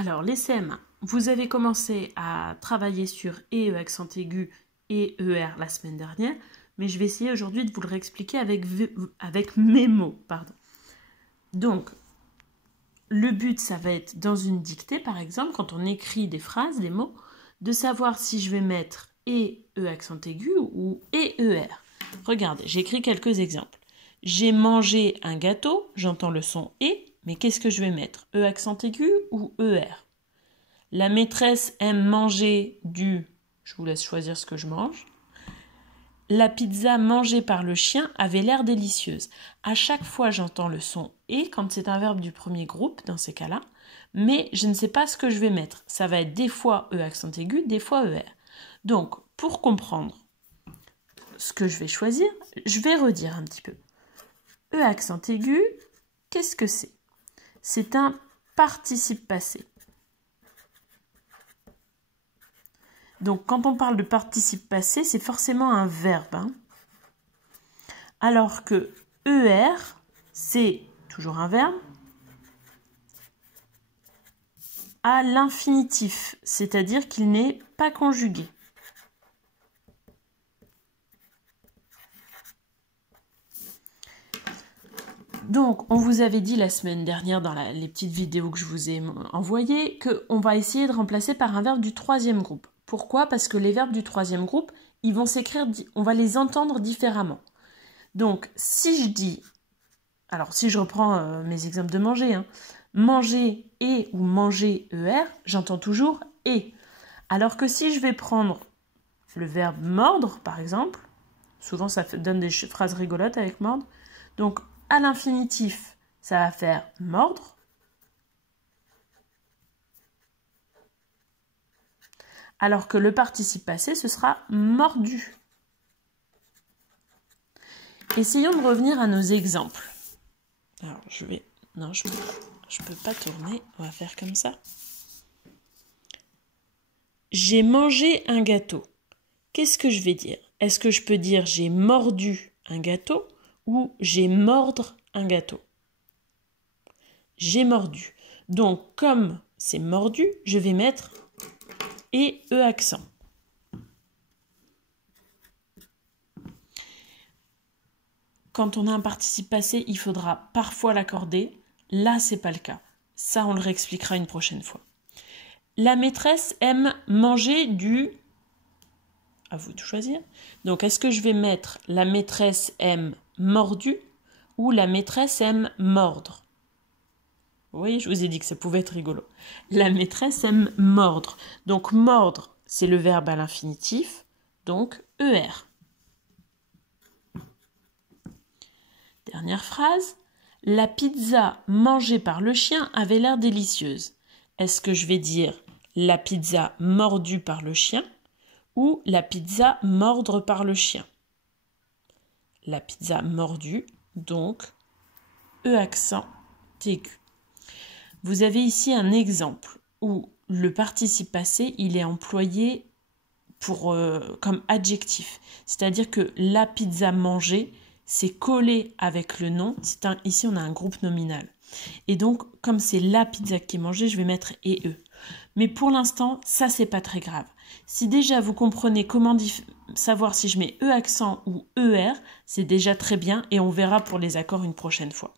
Alors, les CM1, vous avez commencé à travailler sur E accent aigu et ER la semaine dernière, mais je vais essayer aujourd'hui de vous le réexpliquer avec mes mots. Donc, le but, ça va être dans une dictée, par exemple, quand on écrit des phrases, des mots, de savoir si je vais mettre E accent aigu ou ER. Regardez, j'écris quelques exemples. J'ai mangé un gâteau, j'entends le son E, mais qu'est-ce que je vais mettre? E accent aigu ou ER? La maîtresse aime manger du... Je vous laisse choisir ce que je mange. La pizza mangée par le chien avait l'air délicieuse. À chaque fois, j'entends le son « et » quand c'est un verbe du premier groupe, dans ces cas-là, mais je ne sais pas ce que je vais mettre. Ça va être des fois E accent aigu, des fois ER. Donc, pour comprendre ce que je vais choisir, je vais redire un petit peu. E accent aigu, qu'est-ce que c'est? C'est un participe passé. Donc, quand on parle de participe passé, c'est forcément un verbe. Alors que ER, c'est toujours un verbe à l'infinitif, c'est-à-dire qu'il n'est pas conjugué. Donc, on vous avait dit la semaine dernière dans les petites vidéos que je vous ai envoyées qu'on va essayer de remplacer par un verbe du troisième groupe. Pourquoi? Parce que les verbes du troisième groupe, ils vont s'écrire, on va les entendre différemment. Donc, si je dis, alors si je reprends mes exemples de manger, manger et ou manger ER, j'entends toujours et. Alors que si je vais prendre le verbe mordre, par exemple, souvent ça donne des phrases rigolotes avec mordre, donc à l'infinitif, ça va faire mordre. Alors que le participe passé, ce sera mordu. Essayons de revenir à nos exemples. Alors, non, je peux pas tourner. On va faire comme ça. J'ai mangé un gâteau. Qu'est-ce que je vais dire? Est-ce que je peux dire j'ai mordu un gâteau ou j'ai mordre un gâteau? J'ai mordu. Donc, comme c'est mordu, je vais mettre et E accent. Quand on a un participe passé, il faudra parfois l'accorder. Là, c'est pas le cas. Ça, on le réexpliquera une prochaine fois. La maîtresse aime manger du... À vous de choisir. Donc, est-ce que je vais mettre la maîtresse aime mordu ou la maîtresse aime mordre? Oui, je vous ai dit que ça pouvait être rigolo. La maîtresse aime mordre. Donc, mordre, c'est le verbe à l'infinitif. Donc, ER. Dernière phrase. La pizza mangée par le chien avait l'air délicieuse. Est-ce que je vais dire la pizza mordue par le chien ou la pizza mordre par le chien? La pizza mordue, donc E accent aigu. Vous avez ici un exemple où le participe passé, il est employé comme adjectif. C'est-à-dire que la pizza mangée, c'est collé avec le nom. Ici, on a un groupe nominal. Et donc, comme c'est la pizza qui est mangée, je vais mettre « et ». Mais pour l'instant, ça, c'est pas très grave. Si déjà vous comprenez comment savoir si je mets E accent ou ER, c'est déjà très bien et on verra pour les accords une prochaine fois.